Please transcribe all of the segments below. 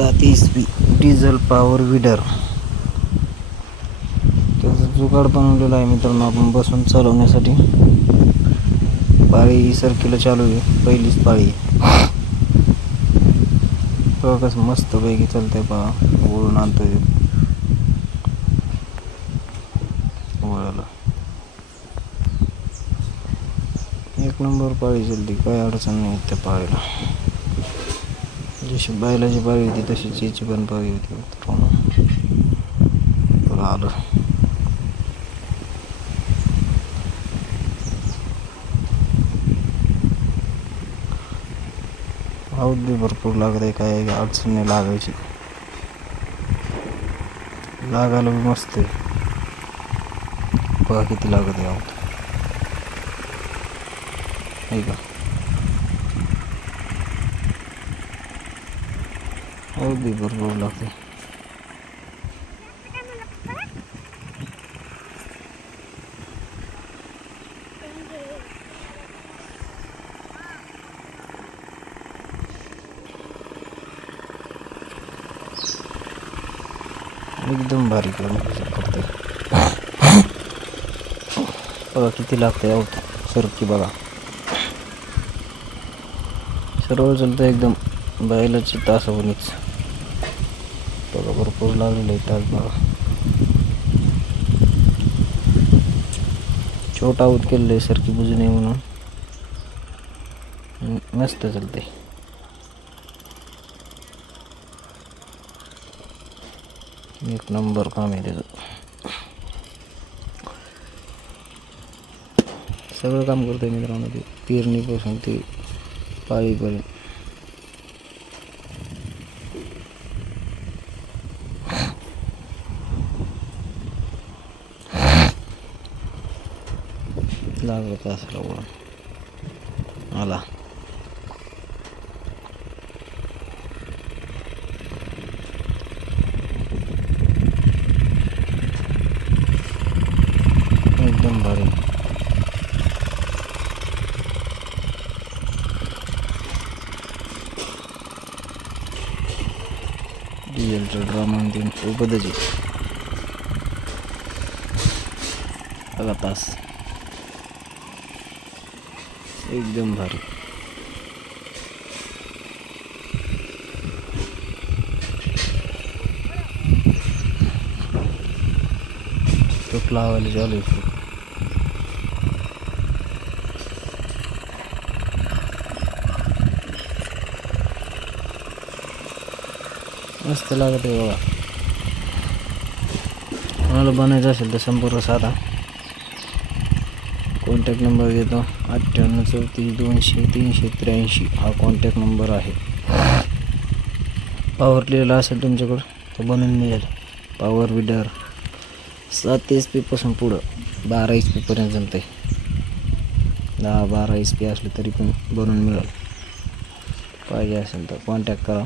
सात इसवी diesel power weeder त्याचा जुगाड बनवलेला आहे मित्रांनो आपण बसून चालवण्यासाठी. पाळी सरकीला चालू आहे पहिलीच पाळी. आहे. बघा कसं मस्त पैकी चालतंय पहा ओळून आणतोय. ओळाला एक नंबर पाळी चालते काय अडचण नाही त्या पाळीला. जशी बैलाची पाळी होती तशीच याची पण पाळी होती बघा आलं आऊत बी भरपूर लागत आहे काय अडचण नाही लागायची लागायला बी मस्त आहे बघा किती लागत आहे आऊत आहे का आऊत बी भरपूर लागते एकदम बारीक करते बघा किती लागते आऊत सरकी बघा सर्व चालतं एकदम बैलाची तासावणीच बघा भरपूर लागलेलं आहे तास बघा छोटा आऊत केलेलं आहे सरकी बुजू मस्त चालते एक नंबर काम आहे त्याचं सगळं काम करतो मित्रांनो ते पेरणीपासून ते पाळीपर्यंत Largo solo, weón. Hola. একদম বাড়ি ડીએલટર ડ્રામાન દિન ખૂબ બધે જ અલા પાસ तूप लावायला चालू आहे खूप मस्त लागत बनायचं असेल तर संपर्क साधा कॉन्टॅक्ट नंबर घेतो. अठ्ठ्याण्णव चौतीस दोनशे तीनशे त्र्याऐंशी हा कॉन्टॅक्ट नंबर आहे. पॉवर लिहिला असेल तुमच्याकडं तर बनवून मिळेल. पॉवर विडर सात एच पीपासून पुढं बारा एच पीपर्यंत जमते आहे दहा बारा एच पी असले तरी पण बनवून मिळेल. पाहिजे असेल तर कॉन्टॅक्ट करा.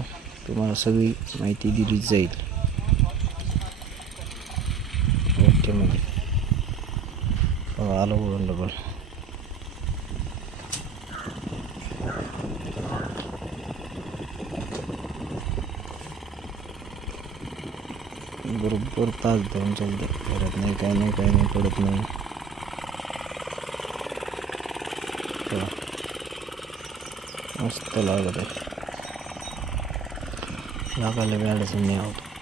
तुम्हाला सगळी माहिती दिली जाईल. ओके म्हणजे. आलं वळून डबल बरोबर तास धरून चालते करत नाही काय नाही काय नाही पडत नाही बघा. मस्त लागत आहे लागायला बी अडचण नाही आहोत